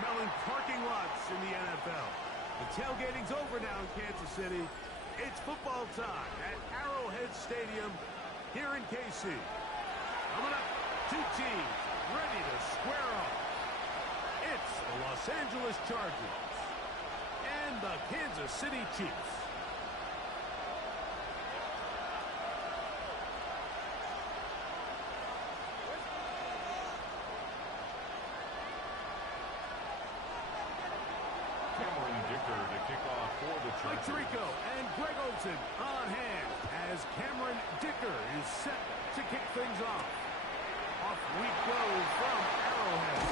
smelling parking lots in the NFL. The tailgating's over now in Kansas City. It's football time at Arrowhead Stadium here in KC. Coming up, two teams ready to square off. It's the Los Angeles Chargers and the Kansas City Chiefs. Mike Tirico and Greg Olsen on hand as Cameron Dicker is set to kick things off. Off we go from Arrowhead.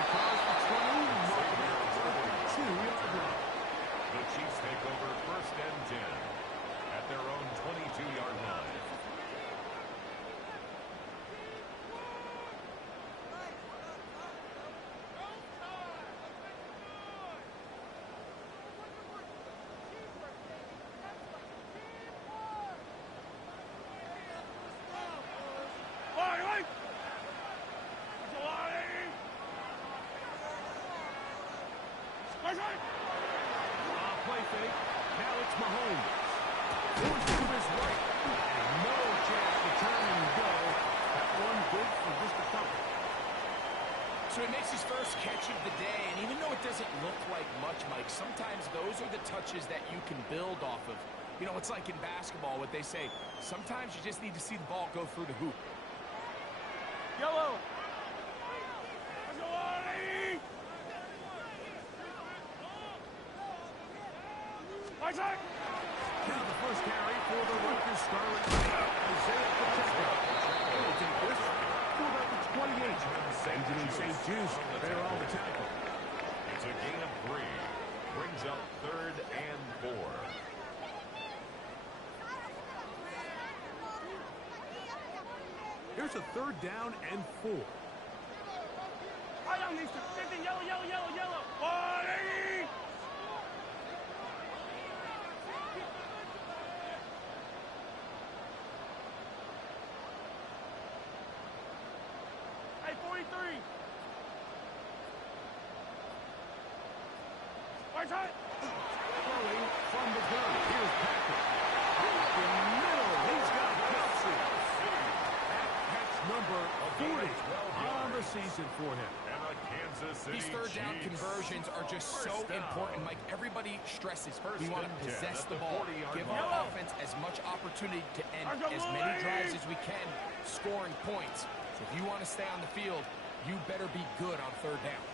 Across the 20, marking out the 2-yard line. The Chiefs take over 1st and 10 at their own 22-yard line. Play fake. Now it's Mahomes. Forced to his right. And no chance to turn and go. That one good for just a couple. So he makes his first catch of the day, and even though it doesn't look like much, Mike, sometimes those are the touches that you can build off of. You know, it's like in basketball, what they say, sometimes you just need to see the ball go through the hoop. Yellow! Now the first carry for the Rutgers Scarlet Knights. Isaiah Pacheco. He'll take this for about the 28. Benjamin St. Just there on the tackle. It's a gain of 3. Brings up 3rd and 4. Here's a 3rd down and 4. I don't need to. 50, yellow, yellow, yellow, yellow. 40! Hey, 43. Right side. Throwing from the gun. Here's Patrick. Up in the middle. He's got Kelsey. That's number 40 on the season for him. And a Kansas City These third down Chiefs. conversions are just so important, Mike. Everybody stresses. We want to and 10 possess at the the ball. 40-yard Give line. our offense as much opportunity to end as many drives as we can, scoring points. So if you want to stay on the field, you better be good on 3rd down.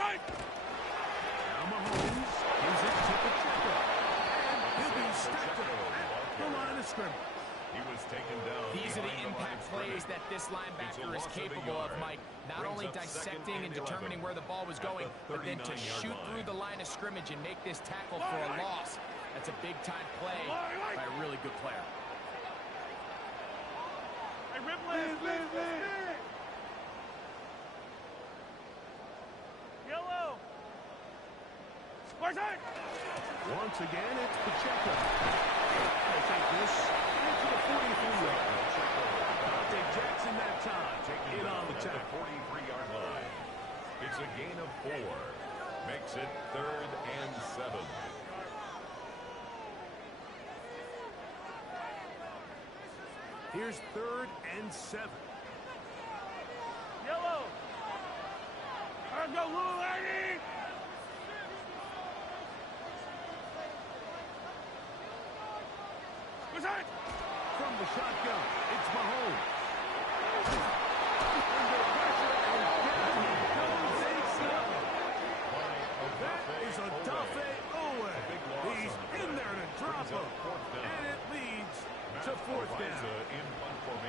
Now Mahomes gives it to Pacheco. And he'll be stacked at the line of scrimmage. He was taken down. These are the behind impact line plays of that this linebacker is loss of a capable of, yard. Mike. Not Brings only up 2nd dissecting and 11 determining where the ball was at going, the but then to 39-yard shoot line. through the line of scrimmage and make this tackle for a loss. That's a big-time play by a really good player. Hey, Ripley. Yellow. Right side. Once again, it's Pacheco. They take this into the 43-yard line. Dante Jackson that time. In on the tackle. 43-yard line. It's a gain of 4. Makes it 3rd and 7. Here's 3rd and 7. Yellow. Let's go, little lady. Right side. From the shotgun, it's Mahomes. That is a Dafe Owe. He's in there to drop him. And it leads to 4th down.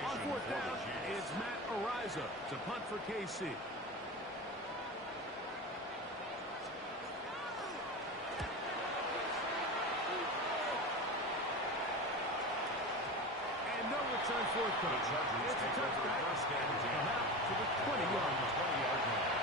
On 4th down, it's Matt Ariza to punt for KC. And no return for it, coach. It's a touchback. Come out to the 20-yard line.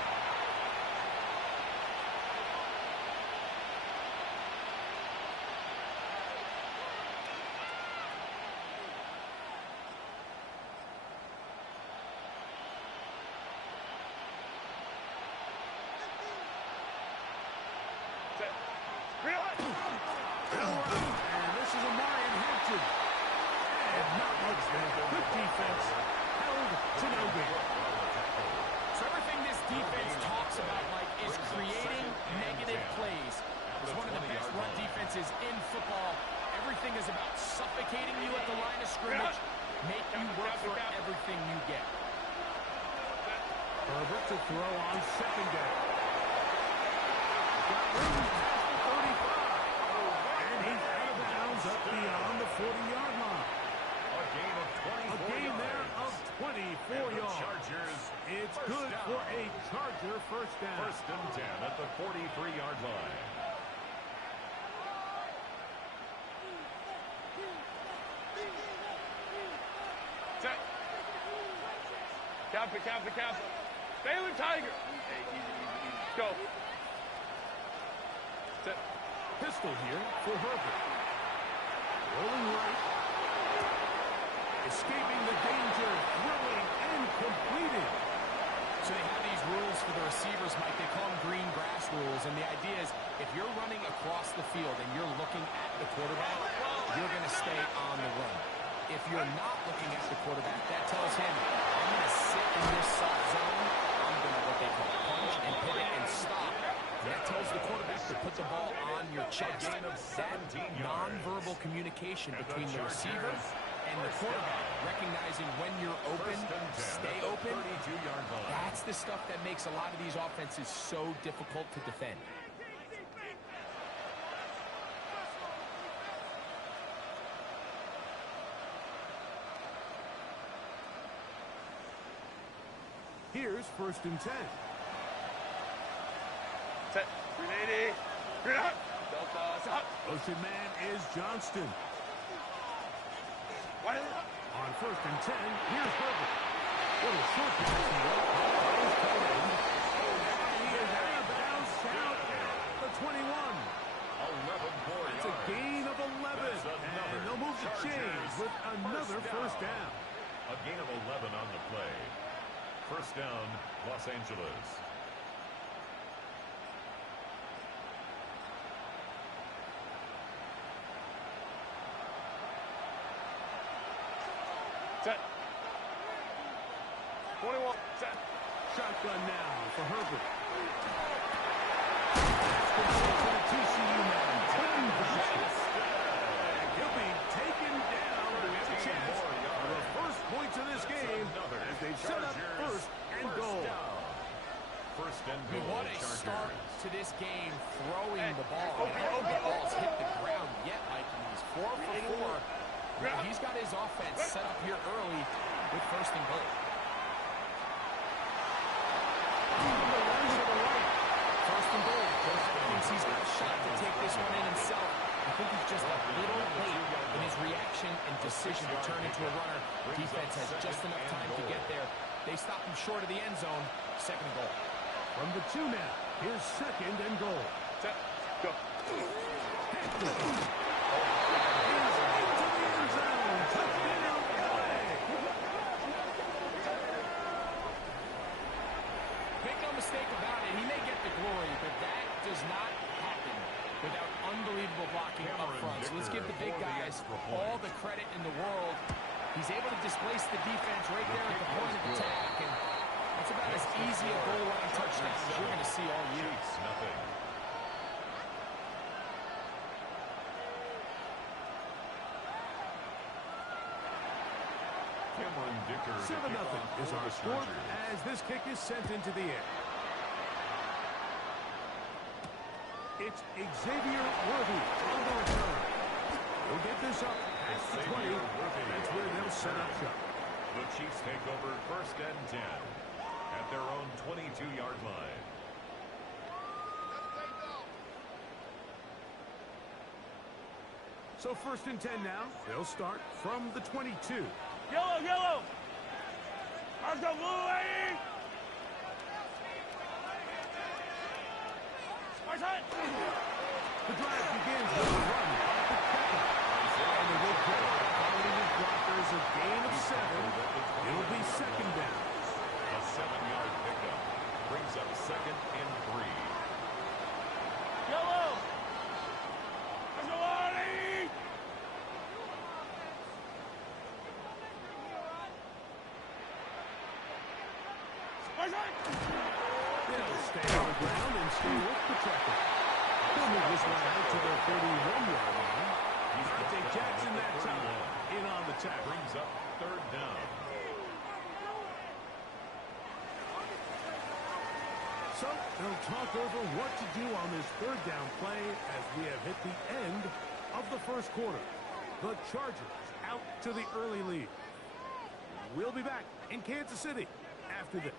Good defense held to no gain. So everything this defense talks about, Mike, is creating negative plays. It's one of the best run defenses in football. Everything is about suffocating you at the line of scrimmage, make you work for everything you get. Herbert to throw on second down. Got room past the 35. And he's out of bounds up beyond the 40-yard line. A gain of 24 A gain yards. there of 24 yards. Chargers. It's good down. for a Charger first down. First and 10 at the 43-yard line. Set. Cap. Baylor Tiger. Hey, easy. Go. Set. Pistol here for Herbert. Rolling right. Escaping the danger. Throwing and completing. So they have these rules for the receivers, Mike. They call them green grass rules. And the idea is if you're running across the field and you're looking at the quarterback, you're going to stay on the run. If you're not looking at the quarterback, that tells him, I'm going to sit in this soft zone. I'm going to what they call punch and pivot and stop. And that tells the quarterback to put the ball on your chest. That nonverbal communication between the receiver and the quarterback, recognizing when you're open, stay open, that's the stuff that makes a lot of these offenses so difficult to defend. Here's first and 10. Set. 380. Green out. Delta. Stop. Motion man is Johnston. Wide. On first and 10, here's Herbert. Little short pass here. He's tight end. And he is out of bounds down at the 21. 11 more It's a yards. gain of 11. And they'll move the chains with another first down. A gain of 11 on the play. First down, Los Angeles. Set. 21. Set. Shotgun now for Herbert. That's the ball to the TCU man. He'll be taken down with a chance for the first points of this game as they've set up first and goal. First and I mean, goal, what a Chargers. start to this game, throwing the ball. I don't think the ball's hit the ground yet, Mike. He's 4 for 4. Now, he's got his offense set up here early with first and goal. First and goal. Thinks he's got a shot to take this one in himself. I think he's just a little late in his reaction and decision to turn into a runner. Defense has just enough time to get there. They stop him short of the end zone. Second and goal. From the 2 now, here's second and goal. Set. Go. Into the end zone. Touchdown, LA. Make no mistake about it, he may get the glory, but that does not happen without unbelievable blocking up front. So let's give the big guys all the credit in the world. He's able to displace the defense right there at the point of attack, and that's about as easy a goal line touchdown as you're going to see all year. Nothing. Cameron Dicker. 7-0 is our score as this kick is sent into the air. It's Xavier Worthy on the return. He'll get this up past the 20. That's where they'll set up shop. The Chiefs take over first and 10 at their own 22-yard line. So first and 10 now. They'll start from the 22. Yellow. Let's go, blue lady. Right side. The drive begins with a run off the kicker. And they will get it. Following his blockers, a gain of 7. It'll be second down. A 7-yard pickup brings up second and 3. Yellow. Let's go, lady. They'll stay on the ground and stay with the tackle. They'll move this one out to the 31-yard line. Dante Jackson that time in on the tackle. Brings up third down. So they'll talk over what to do on this third down play as we have hit the end of the first quarter. The Chargers out to the early lead. We'll be back in Kansas City after this.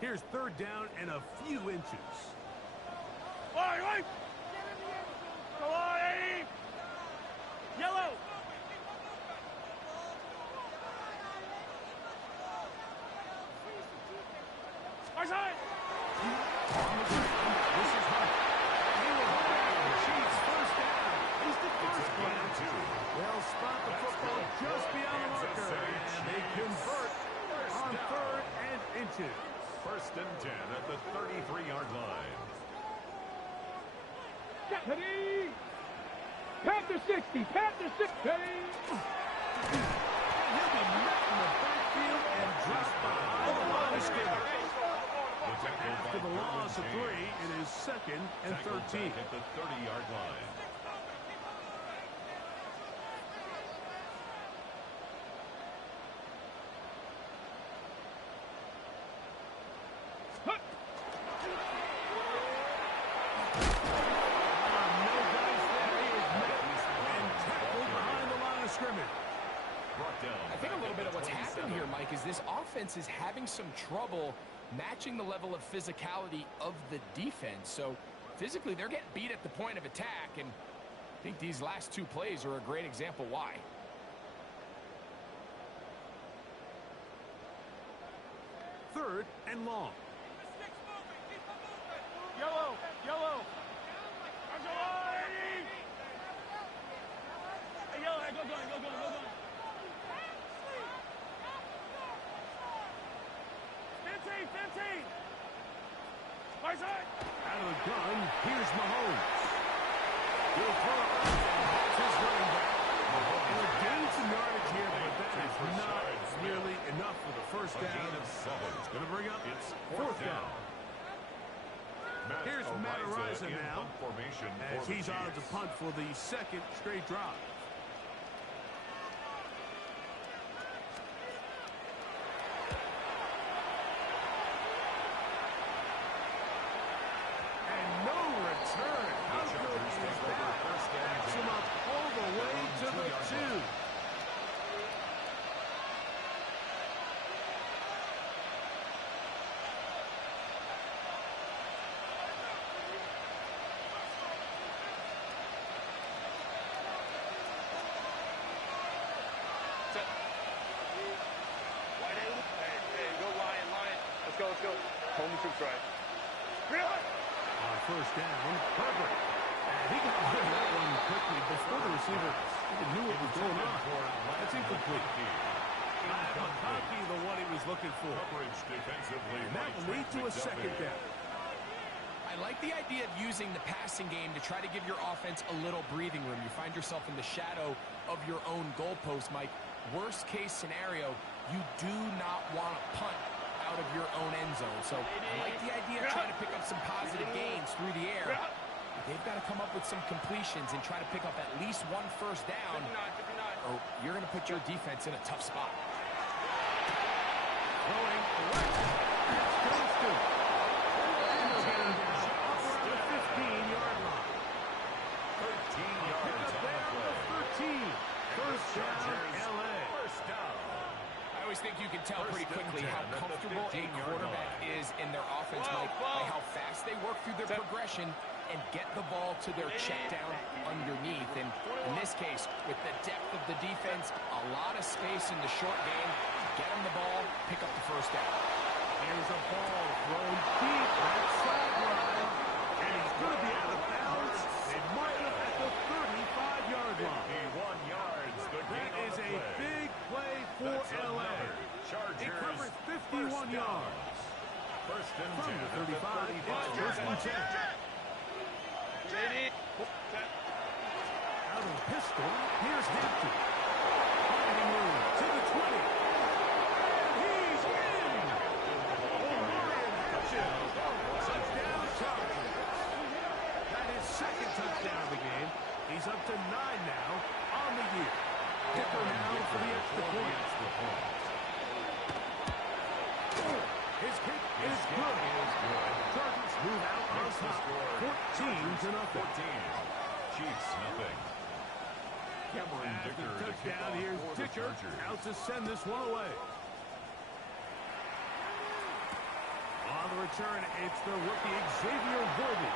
Here's third down and a few inches. Wait! Go on, Eddie! Yellow! Our side! This is Hunt. Chiefs first down. He's the first one. They'll spot the football just beyond the marker, and they convert on third and inches. First and 10 at the 33-yard line. Panther 60! Panther 60! He'll be met in the backfield and dropped behind the line of scrimmage. After the loss of 3, it is second and 13. At the 30-yard line. I think a little bit of what's happened here, Mike, is this offense is having some trouble matching the level of physicality of the defense. So physically, they're getting beat at the point of attack, and I think these last two plays are a great example why. Third and long. Yellow! Yellow! Hey, yellow, go going. 15! My side! Out of the gun, here's Mahomes. He'll throw it out. His running back. He'll gain some yardage here, but that is not nearly enough for the first down. It's going to bring up its fourth down. Here's Matt Araiza now, as he's on to punt for the second straight drive. Let's go. Home troops right. Really? First down, Herbert. And he got rid of that one quickly before the receiver even knew what was going on. That's incomplete. Cocky, the one he was looking for. And that will lead to a second down. I like the idea of using the passing game to try to give your offense a little breathing room. You find yourself in the shadow of your own goalpost, Mike. Worst case scenario, you do not want to punt out of your own end zone. So I like the idea of trying to pick up some positive gains through the air. But they've got to come up with some completions and try to pick up at least one first down, or you're going to put your defense in a tough spot. Throwing right. Goes to. And they'll get him down around the 15-yard line. 13 yards on the play. 13. First down, L.A. First down. I always think you can tell pretty quickly how comfortable a quarterback is in their offense, Mike, by how fast they work through their progression and get the ball to their check down underneath. And in this case, with the depth of the defense, a lot of space in the short game, get them the ball, pick up the first down. Here's a ball thrown deep right sideline, and he's going to be out of bounds. They mark him at the 35-yard line. 51 yards and From 10 the at 35, it's first and 10. Out of the pistol, here's Hampton. Finding room to the 20. And he's in! O'Brien Hampton. Touchdown Chargers. That is second touchdown of the game. He's up to 9 now on the year. Kicker now for the extra point. His kick is good. Chargers move out on top. 14-0. 14. Chiefs, nothing. Cameron After Dicker the touchdown, here's Dicker out to send this one away. On the return, it's the rookie Xavier Worthy.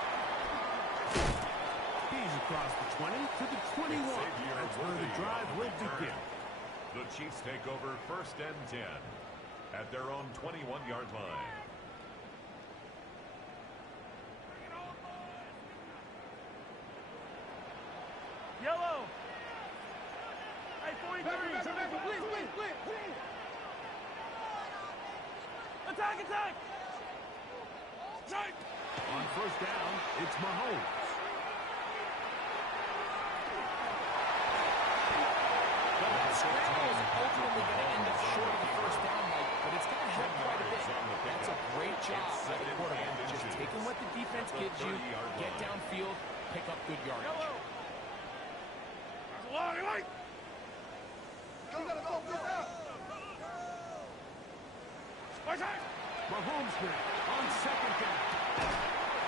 He's across the 20 to the 21. That's where the drive will begin. The Chiefs take over first and 10 at their own 21-yard line. Yellow. Hey, 43. Split. Attack. On first down, it's Mahomes. Scramble is ultimately going to end up short of the first down, Mike, but it's going to help quite a bit. That's a great job by the quarterback. Just taking what the defense gives you, get downfield, pick up good yardage. Yellow. Light. Mahomes now on second down.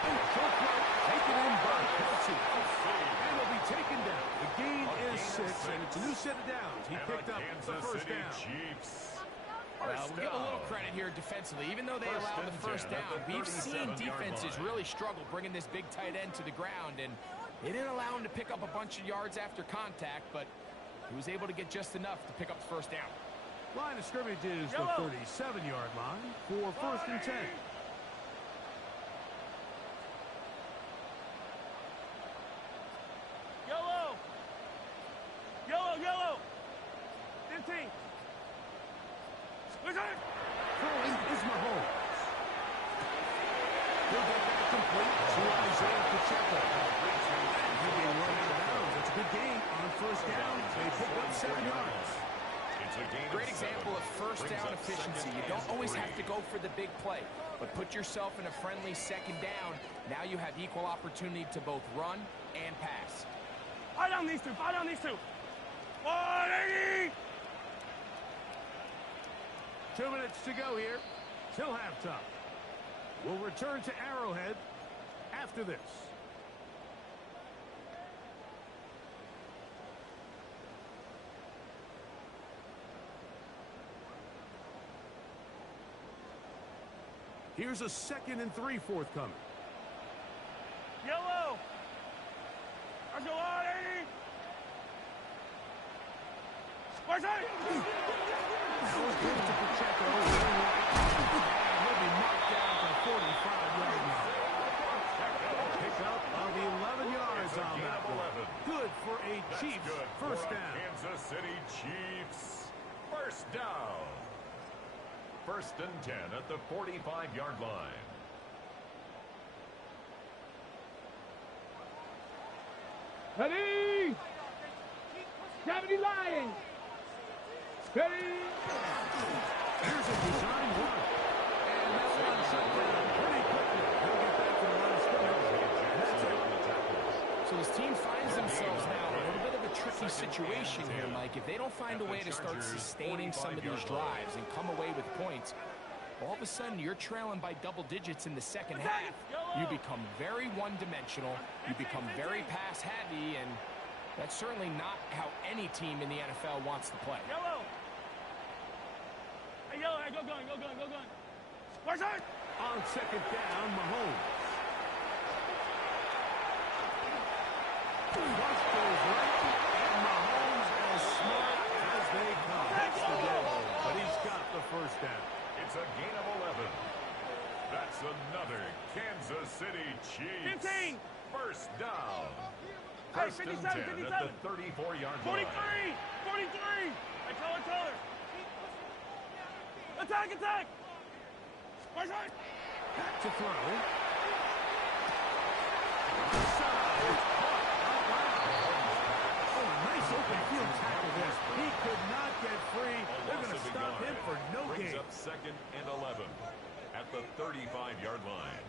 And short right, taken in by Kelsey. And he'll be taken down. The gain is 6, and it's a new set of downs. He picked up the first down. Well, we'll give a little credit here defensively. Even though they allowed the first down, we've seen defenses really struggle bringing this big tight end to the ground, and they didn't allow him to pick up a bunch of yards after contact, but he was able to get just enough to pick up the first down. Line of scrimmage is the 37-yard line for first and 10. Yellow. 15. Throwing is Mahomes. He'll get that complete to Isaiah Pacheco. He'll be running out of bounds. That's a good gain on first down. They pick up 7 yards. Great example of first down efficiency. You don't always have to go for the big play, but put yourself in a friendly second down. Now you have equal opportunity to both run and pass. Fight on these two. 180. 2 minutes to go here till halftime. We'll return to Arrowhead after this. Here's a 2nd and 3 forthcoming. Yellow. Let's go 180. Where's that? Now it's good to Pacheco. He'll be knocked down to 45-yard line. Pick up of 11 yards on that one. Good for a Chiefs first down. Kansas City Chiefs first down. First and 10 at the 45-yard line. Ready? Gravity line. Ready? Here's a design run. And that one shut down pretty quickly. He'll get back to the line of scrimmage. And that's it. So this team finds themselves now in a little bit of a tricky situation here, Mike. If they don't find a way to start sustaining some of these drives and come away with points, all of a sudden you're trailing by double digits in the second half. You become very one-dimensional. You become very pass-heavy, and that's certainly not how any team in the NFL wants to play. Yellow. Hey, yellow. Hey, go gun. Where's that? On second down, Mahomes. Rush goes right, and Mahomes as smart as they come. That's the goal, but he's got the first down. It's a gain of 11. That's another Kansas City Chiefs 15. first down. Hey, First and 57. 10 at the 34-yard 43. line. 43. Hey, color. Attack. Where's that? Back to throw. Oh, a nice open field tackle there. He could not get free. They're going to stop him for no gain. Brings up 2nd and 11 at the 35-yard line.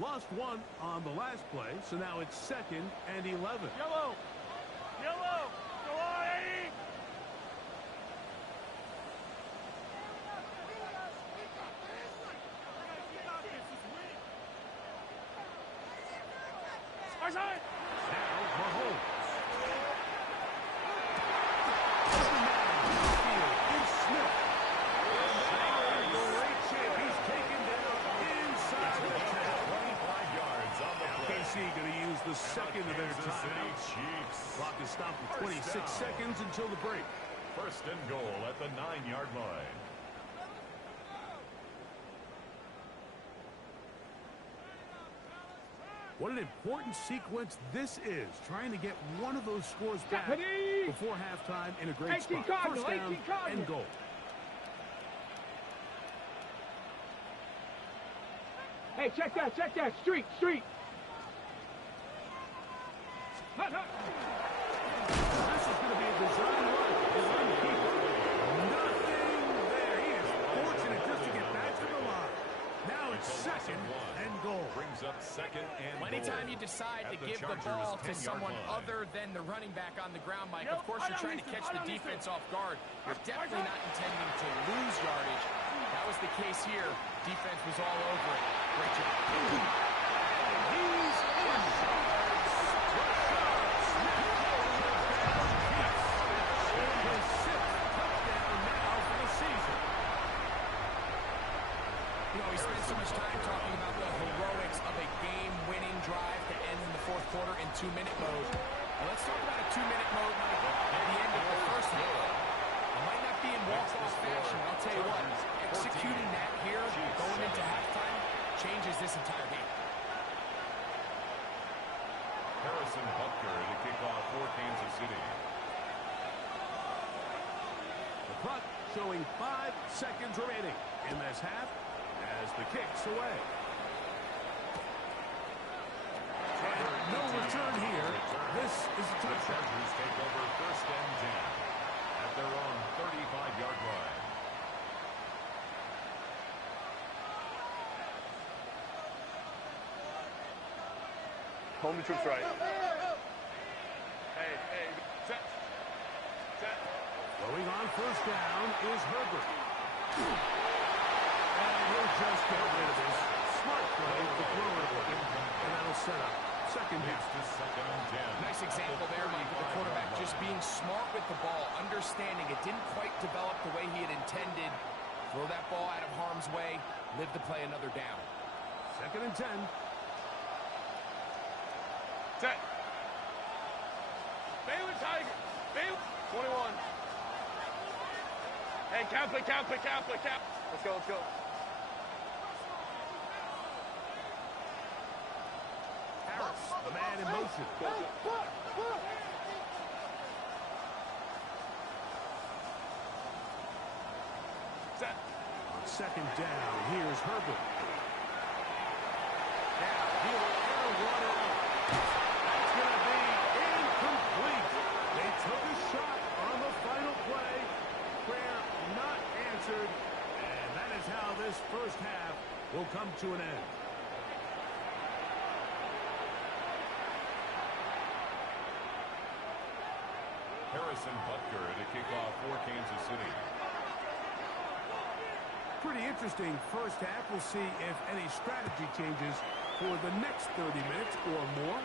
Lost one on the last play, so now it's 2nd and 11. Yellow. Yellow. Go on, Eddie. Our side. Now Mahomes. Is Smith. Great chip. He's taken down inside the 10. 25 yards on the play. KC going to use the second of their Kansas City timeouts. Chiefs. Clock is stopped at 26 seconds until the break. 1st and goal at the 9-yard line. What an important sequence this is, trying to get one of those scores back before halftime in a great spot. First down and goal. Hey, check that, street. This is going to be a design run. Nothing there. He is fortunate just to get back to the line. Now it's 2nd and goal. Brings up 2nd and goal. Anytime you decide to give the ball to someone other than the running back on the ground, Mike, of course you're trying to catch the defense off guard. You're definitely not intending to lose yardage. That was the case here. Defense was all over it. Great job. He's in. His 6th touchdown now for the season. You know, we spent so much time talking about the heroics of a game-winning drive to end in the 4th quarter in 2-minute mode. Now let's talk about a 2-minute mode, Mike, at the end of the first half. It might not be in walk-off fashion. I'll tell you what, executing that here, going into halftime, changes this entire game. Harrison Butker to kick off for Kansas City. The clock showing 5 seconds remaining in this half as the kick's away. And no return here. This is a The touchdown. Chargers take over 1st and 10 at their own 35-yard line. Home the troops right. Hey, set. Going on first down is Herbert. And he'll just get rid of this. Smart play to throw it away. And that'll set up 2nd down. It's to 2nd and 10. Nice example there, Mike, of the quarterback just being smart with the ball, understanding it didn't quite develop the way he had intended. Throw that ball out of harm's way, live to play another down. 2nd and 10. Set. Baylor Tiger. Baylor. 21. Hey, count. Let's go. Harris, the man in motion. Set. On 2nd down, here's Herbert. Now, he'll air one out. That's going to be incomplete. They took a shot on the final play. Prayer not answered. And that is how this first half will come to an end. Harrison Butker to kick off for Kansas City. Pretty interesting first half. We'll see if any strategy changes for the next 30 minutes or more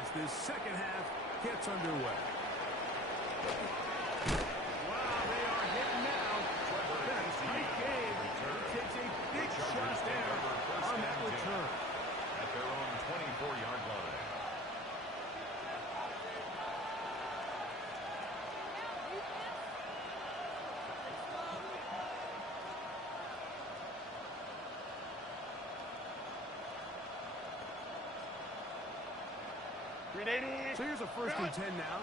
as this second half gets underway. Wow, they are hitting now. Been a tight game. He takes a big shot there on that return. At their own 24-yard line. So here's a 1st and 10 now.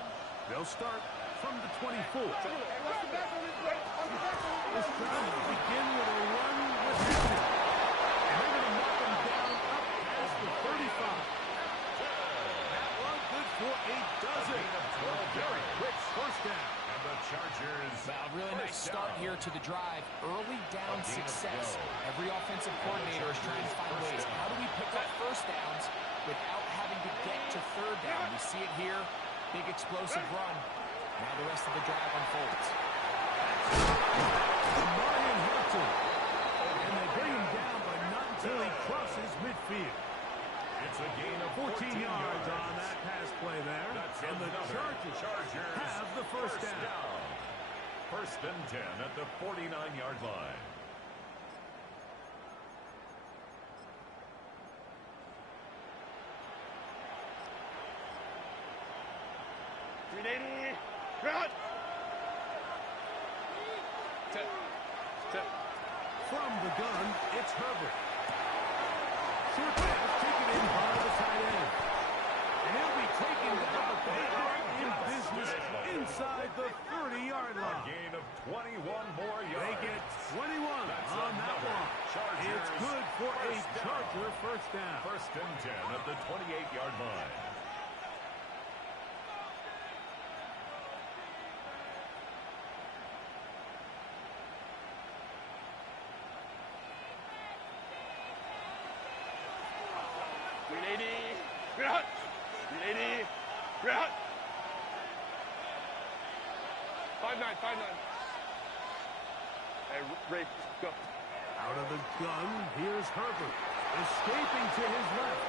They'll start from the 24. This drive will begin with a run with Madden. And they're going to knock him down up past the 35. That one good for a dozen. Very quick first down. And the Chargers. Well, really nice start here to the drive. Early down success. Every offensive coordinator is trying to find ways. How do we pick up first downs without having to get to third down? We see it here. Big explosive run. Now the rest of the drive unfolds. Marion Hilton. And they bring him down, but not until he crosses midfield. It's a gain of 14 yards on that pass play there. And the Chargers have the first down. First and 10 at the 49-yard line. From the gun, it's Herbert. Short pass taken in by the tight end. And he'll be taken down, but they are in business inside the 30-yard line. A gain of 21 more yards. They get 21 on that one. It's good for a Charger first down. First and 10 at the 28-yard line. Ray, go. Out of the gun, here's Herbert. Escaping to his left.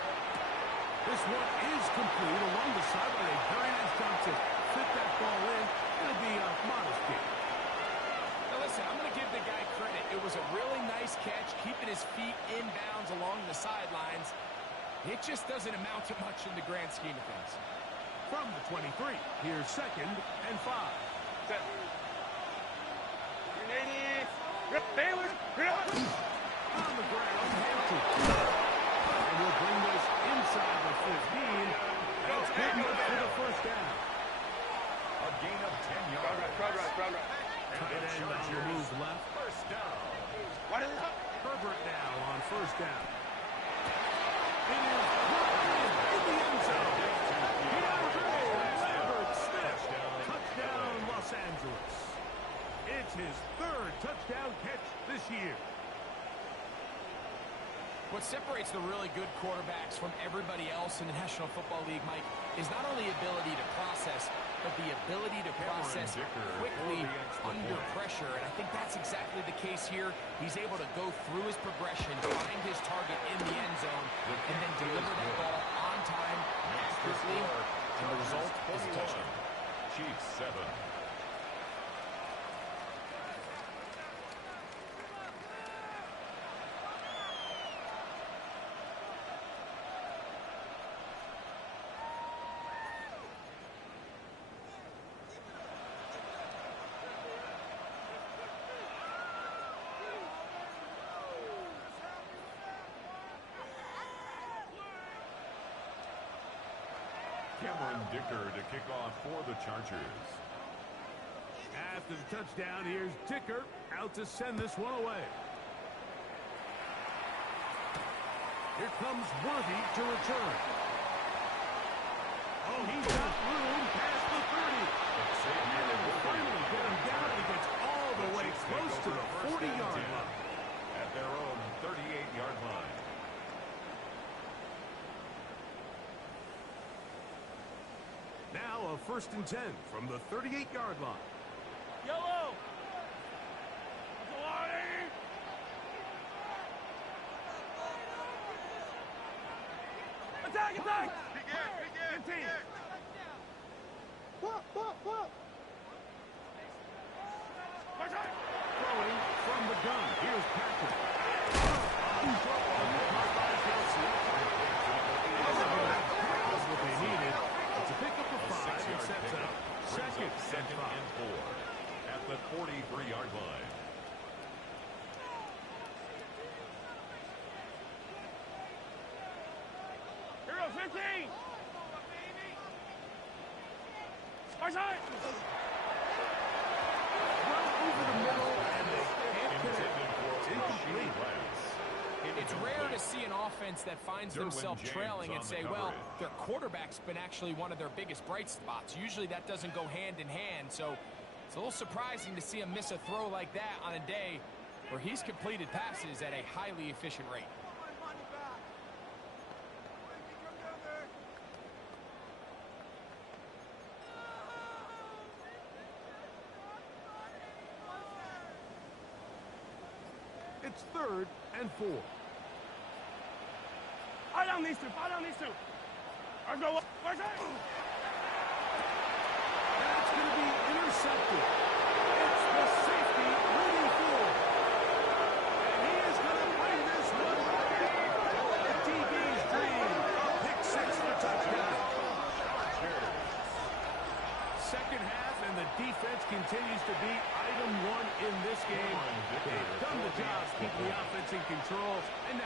This one is complete along the sideline. A very nice job to fit that ball in. It'll be a modest gain. Now listen, I'm going to give the guy credit. It was a really nice catch, keeping his feet in bounds along the sidelines. It just doesn't amount to much in the grand scheme of things. From the 23, here's 2nd and 5. Set. Baylor, On the ground, Hampton. And we'll bring this inside the 15. That's good enough for the first down. A gain of 10 yards. crowd right. Tight end on the move left. First down. Herbert now on first down. It is brought in the end zone. Lambert Smith. Touchdown, Los Angeles. It's his 3rd touchdown catch this year. What separates the really good quarterbacks from everybody else in the National Football League, Mike, is not only ability to process, but the ability to process quickly under pressure. And I think that's exactly the case here. He's able to go through his progression, find his target in the end zone, and then deliver that ball on time, accurately, and the result is a touchdown. Chiefs 7. Dicker to kick off for the Chargers. After the touchdown, here's Dicker out to send this one away. Here comes Worthy to return. Oh, he's got room past the 30. And they'll finally get him down. He gets all the way close to the 40-yard line. At their own 38-yard line. Now a 1st and 10 from the 38-yard line. Yellow. Attack! Begin! Throwing from the gun. Here's Patrick. What they needed to pick up the 5 and sets up second and 4 at the 43-yard line. Hero 15! Our side! complete. It's rare to see an offense that finds themselves trailing and say, well, their quarterback's been actually one of their biggest bright spots. Usually that doesn't go hand in hand, so it's a little surprising to see him miss a throw like that on a day where he's completed passes at a highly efficient rate. It's 3rd and 4. Fire down these two. Fire down these two. Let's go. Where's it? That's going to be intercepted. It's the safety, Rudy Ford. And he is going to play this one. The TV's dream. Pick 6 for touchdown. Second half, and the defense continues to be item 1 in this game. They've done the job keeping the offense in control. And now